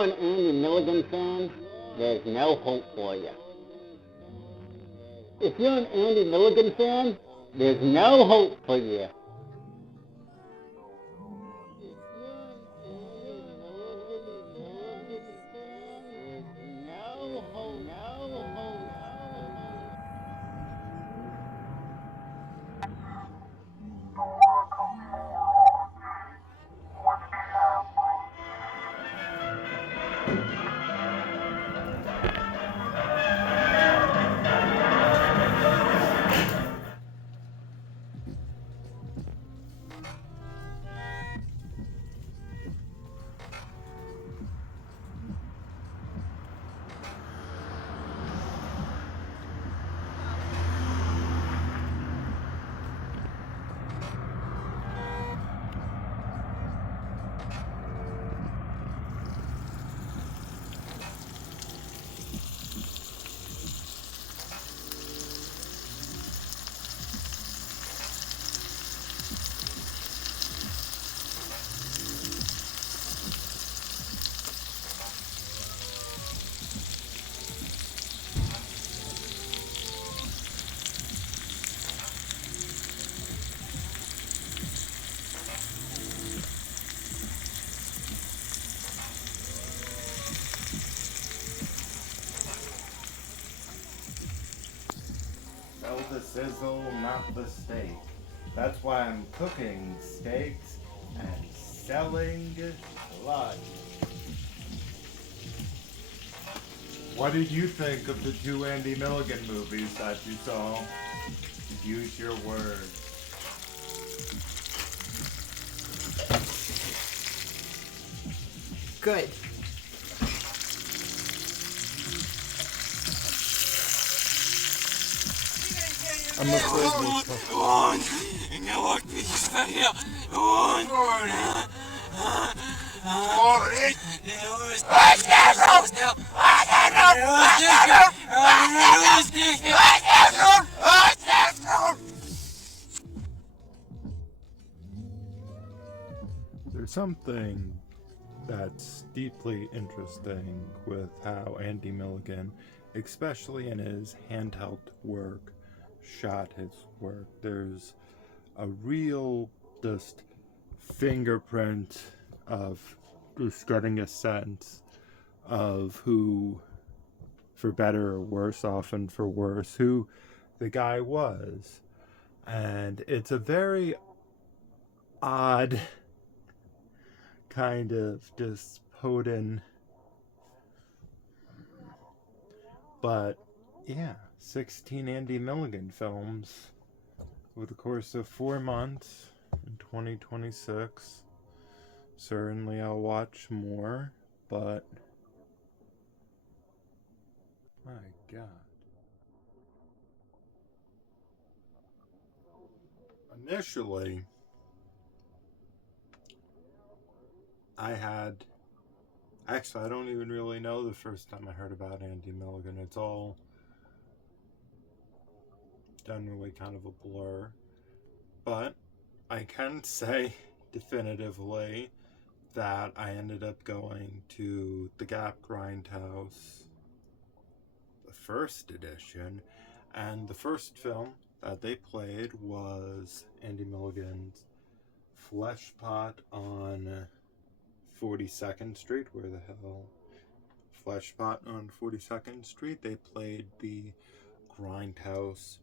you're an Andy Milligan fan, there's no hope for you. If you're an Andy Milligan fan, there's no hope for you. Sell the sizzle, not the steak. That's why I'm cooking steaks and selling blood. What did you think of the two Andy Milligan movies that you saw? Use your words. Good. I'm afraid there's something that's deeply interesting with how Andy Milligan, especially in his handheld work, shot his work. There's a real just fingerprint of just getting a sense of who, for better or worse, often for worse, who the guy was. And it's a very odd kind of just potent, but yeah, 16 Andy Milligan films over the course of 4 months in 2026. Certainly I'll watch more, but my God. Initially, I don't even really know the first time I heard about Andy Milligan. It's all generally kind of a blur. But I can say definitively that I ended up going to the Gap Grindhouse, the first edition, and the first film that they played was Andy Milligan's Flesh Pot on 42nd Street. Where the hell? Flesh Pot on 42nd Street. They played the Grindhouse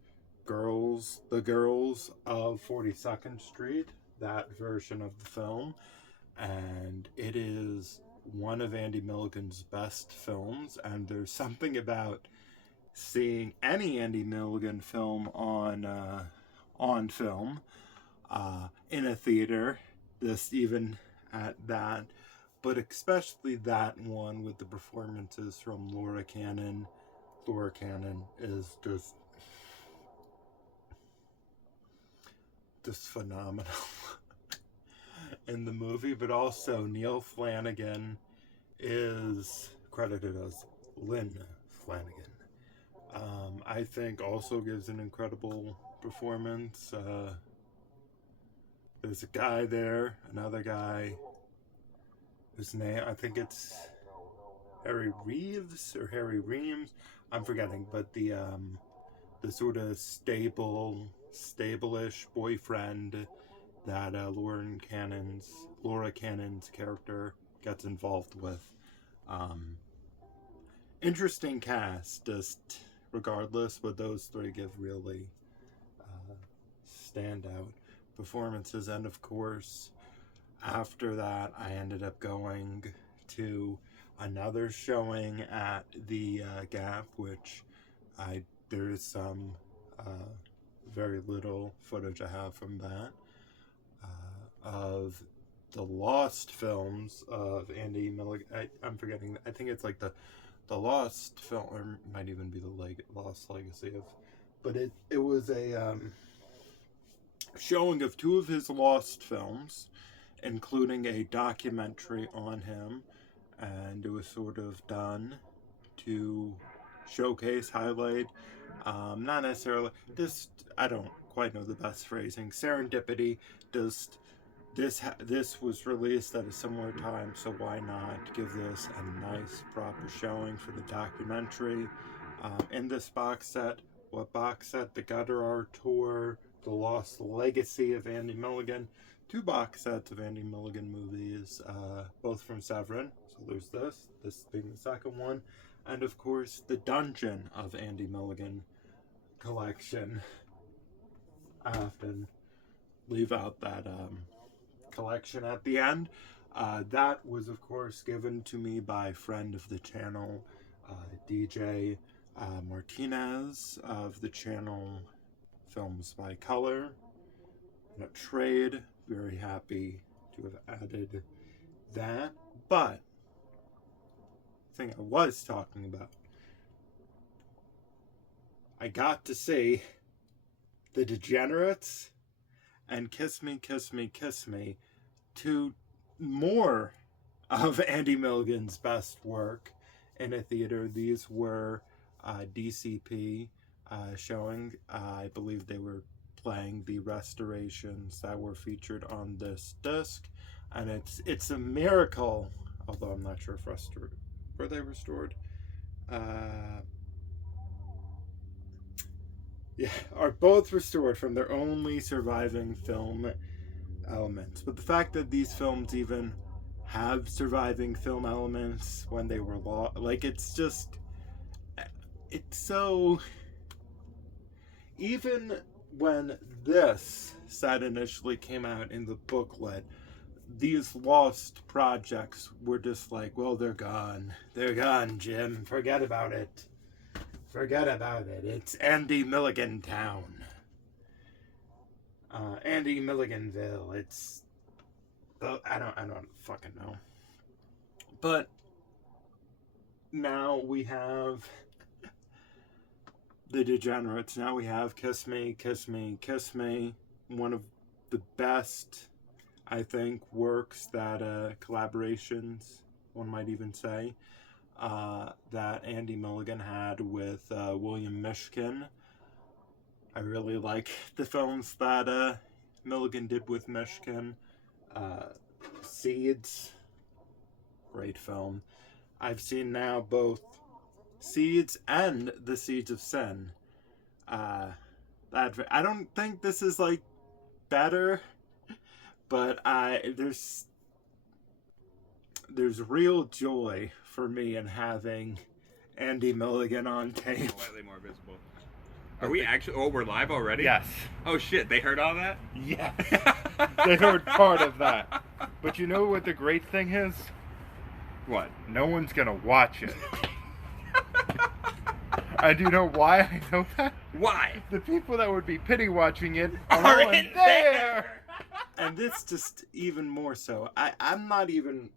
Girls, the Girls of 42nd Street, that version of the film. And it is one of Andy Milligan's best films, and there's something about seeing any Andy Milligan film on film in a theater, just even at that, but especially that one with the performances from Laura Cannon. Laura Cannon is just phenomenal in the movie, but also Neil Flanagan is credited as Lynn Flanagan. I think also gives an incredible performance. There's a guy there, another guy whose name, I think it's Harry Reeves or Harry Reams, I'm forgetting, but the sort of stable-ish boyfriend that Laura Cannon's character gets involved with. Interesting cast, just regardless, but those three give really standout performances. And of course, after that, I ended up going to another showing at the Gap, which there's some very little footage I have from that, of the Lost films of Andy Milligan. I'm forgetting, I think it's like the Lost film, or it might even be the Lost Legacy of, but it was a showing of two of his Lost films, including a documentary on him, and it was sort of done to showcase, highlight, not necessarily, just, I don't quite know the best phrasing, serendipity, just, this was released at a similar time, so why not give this a nice, proper showing for the documentary. In this box set, what box set? The Gutter Art Tour, The Lost Legacy of Andy Milligan, 2 box sets of Andy Milligan movies, both from Severin. So there's this being the second one, and of course the Dungeon of Andy Milligan collection. I often leave out that collection at the end. That was of course given to me by friend of the channel, DJ Martinez of the channel Films by Color, in a trade. Very happy to have added that. But the thing I was talking about, I got to see The Degenerates and Kiss Me, Kiss Me, Kiss Me, 2 more of Andy Milligan's best work in a theater. These were DCP showing. I believe they were playing the restorations that were featured on this disc, and it's a miracle, although I'm not sure if were they restored? Yeah, are both restored from their only surviving film elements. But the fact that these films even have surviving film elements when they were like, it's so, even when this set initially came out in the booklet, these lost projects were just like, well, they're gone, Jim, forget about it, it's Andy Milligan Town, Andy Milliganville, it's, I don't fucking know. But now we have The Degenerates, now we have Kiss Me, Kiss Me, Kiss Me, one of the best, I think, works that, collaborations, one might even say, that Andy Milligan had with William Mishkin. I really like the films that Milligan did with Mishkin. Seeds, great film. I've seen now both Seeds and The Seeds of Sin. I don't think this is like better, but there's real joy for me in having Andy Milligan on tape. Slightly more visible. Are we actually? Oh, we're live already? Yes. Oh shit! They heard all that? Yes. They heard part of that. But you know what the great thing is? What? No one's gonna watch it. And you know why I know that? Why? The people that would be pity watching it are all in there. And this just even more so. I'm not even.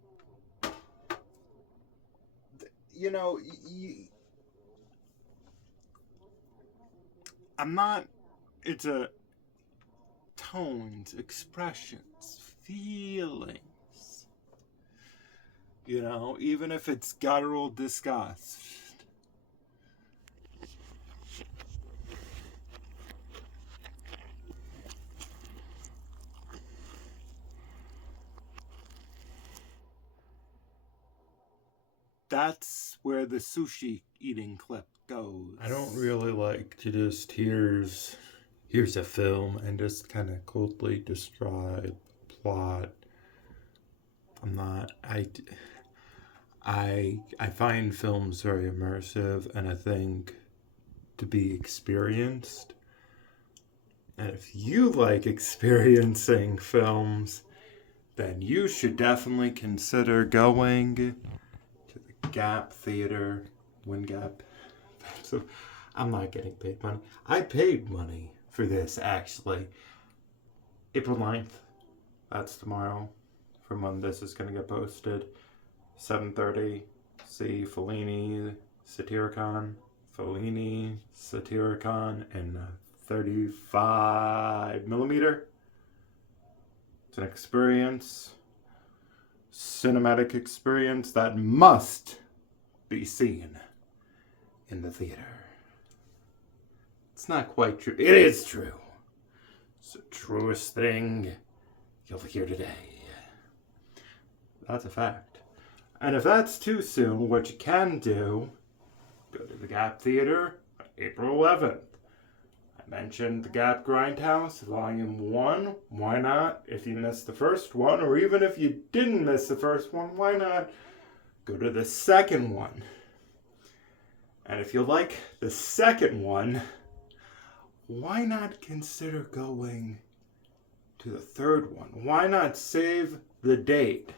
You know, I'm not. It's a tones, expressions, feelings. You know, even if it's guttural disgust. that's where the sushi eating clip goes. I don't really like to just here's a film and just kind of coldly describe plot. I find films very immersive, and I think to be experienced. And if you like experiencing films, then you should definitely consider going to the Gap Theater, Gap. So I'm not getting paid money. I paid money for this, actually. April 9th. That's tomorrow. From when this is going to get posted. 7:30. See Fellini, Satyricon, in 35 millimeter. It's an experience, cinematic experience that must be seen in the theater. It's not quite true. It is true. It's the truest thing you'll hear today. That's a fact. And if that's too soon, what you can do, go to the Gap Theater on April 11th. I mentioned the Gap Grindhouse, Volume 1. Why not? If you missed the first one, or even if you didn't miss the first one, why not go to the second one? And if you like the second one, why not consider going to the third one? Why not save the date?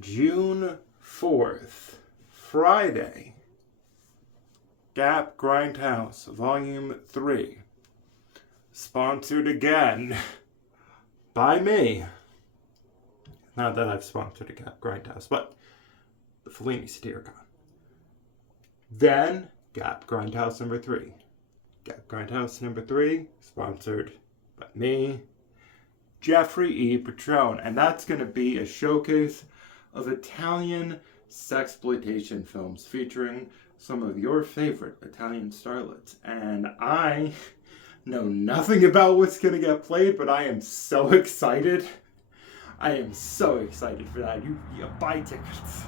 June 4th, Friday. Gap Grindhouse, Volume 3. Sponsored again by me. Not that I've sponsored a Gap Grindhouse, but the Fellini Satyricon. Then, Gap Grindhouse number 3. Gap Grindhouse number 3, sponsored by me, Jeffrey E. Petrone. And that's going to be a showcase of Italian sexploitation films featuring some of your favorite Italian starlets. And I know nothing about what's going to get played, but I am so excited. I am so excited for that. You buy tickets.